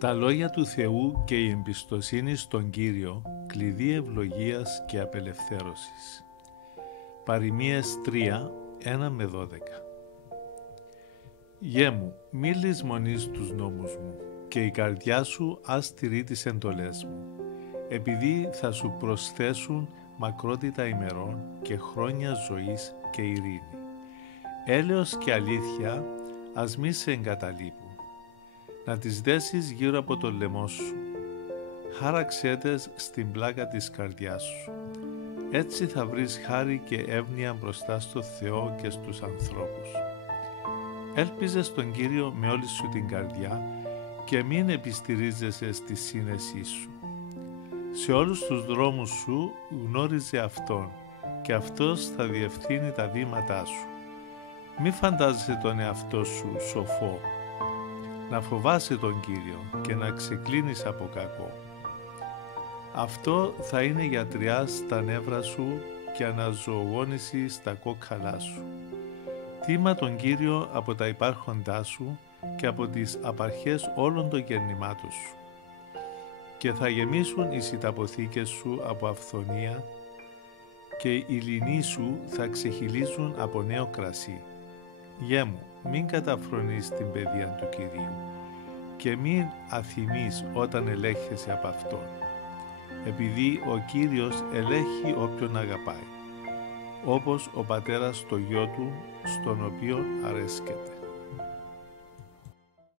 Τα λόγια του Θεού και η εμπιστοσύνη στον Κύριο, κλειδί ευλογίας και απελευθέρωσης. Παροιμίες 3, 1 με 12. Γιέ μου, μη λησμονείς τους νόμους μου και η καρδιά σου ας τηρεί τις εντολές μου, επειδή θα σου προσθέσουν μακρότητα ημερών και χρόνια ζωής και ειρήνη. Έλεος και αλήθεια ας μη σε εγκαταλείπουν. Να τις δέσεις γύρω από το λαιμό σου. Χάραξέ τες στην πλάκα της καρδιάς σου. Έτσι θα βρεις χάρη και εύνοια μπροστά στο Θεό και στους ανθρώπους. Έλπιζε στον Κύριο με όλη σου την καρδιά και μην επιστηρίζεσαι στη σύνεσή σου. Σε όλους τους δρόμους σου γνώριζε Αυτόν και Αυτός θα διευθύνει τα βήματά σου. Μη φαντάζεσαι τον εαυτό σου σοφό. Να φοβάσαι τον Κύριο και να ξεκλίνεις από κακό. Αυτό θα είναι γιατριά στα νεύρα σου και αναζωογόνηση στα κόκκαλά σου. Τίμα τον Κύριο από τα υπάρχοντά σου και από τις απαρχές όλων των γεννημάτων σου. Και θα γεμίσουν οι σιταποθήκες σου από αυθονία και οι λοινοί σου θα ξεχυλίζουν από νέο κρασί. Γιέ μου, μην καταφρονείς την παιδεία του Κυρίου και μην αθυμείς όταν ελέγχεσαι από Αυτόν, επειδή ο Κύριος ελέγχει όποιον αγαπάει, όπως ο πατέρας το γιο του, στον οποίο αρέσκεται.